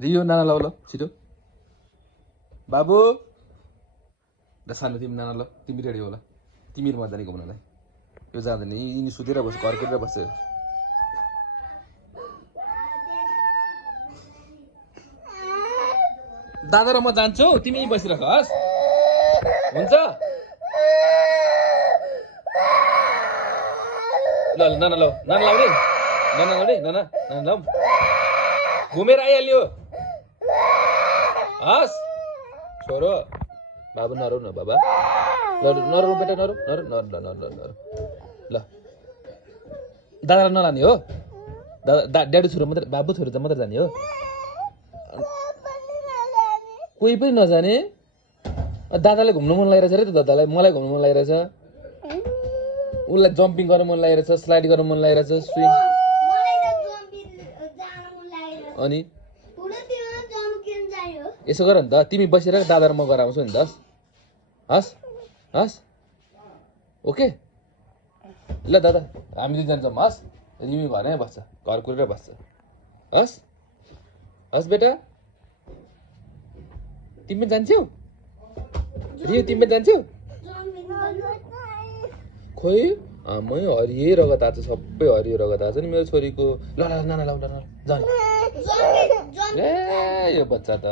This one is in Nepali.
रियो नाना ल ल छिटो बाबु ल सानो तिमी नाना ल तिमी रेडी होला तिमी र म जाने घुम्नलाई यो जाँदैन यिनी सुतेर बस्छ घर कुरेर बस्छ दादा र म जान्छु तिमी बसिरह हस् हुन्छ ल ल नाना ल नाना लाउने नाना लाउने नाना नाना लाउँ घुमेर आइहाल्यो हस् छोरो बाबु नरौ न बाबा नरौ बेटा नरौ नरौ नरौ नरौ ल दादालाई नलाने हो दादा ड्याडी छोरो मात्रै बाबु छोरो त मात्रै जाने हो कोही पनि नजाने दादालाई घुम्नु मन लागिरहेछ अरे त दादालाई मलाई घुम्नु मन लागिरहेछ उसलाई जम्पिङ गर्न मन लागिरहेछ स्लाइड गर्न मन लागिरहेछ स्विङ अनि यसो गर नि त तिमी बसेर दादा र म गएर आउँछु नि त हस् हस् ओके ल दादा हामी दुई जान्छौँ हस् रिमी घरमै बस्छ घर कुरेर बस्छ हस् हस् बेटा तिमी जान्छौ रियो तिमी जान्छौ खोइ आमै हरियो रगत आएको छ सबै हरियो रगत आएको छ नि मेरो छोरीको ल ल नाना ल जाने ए यो बच्चा त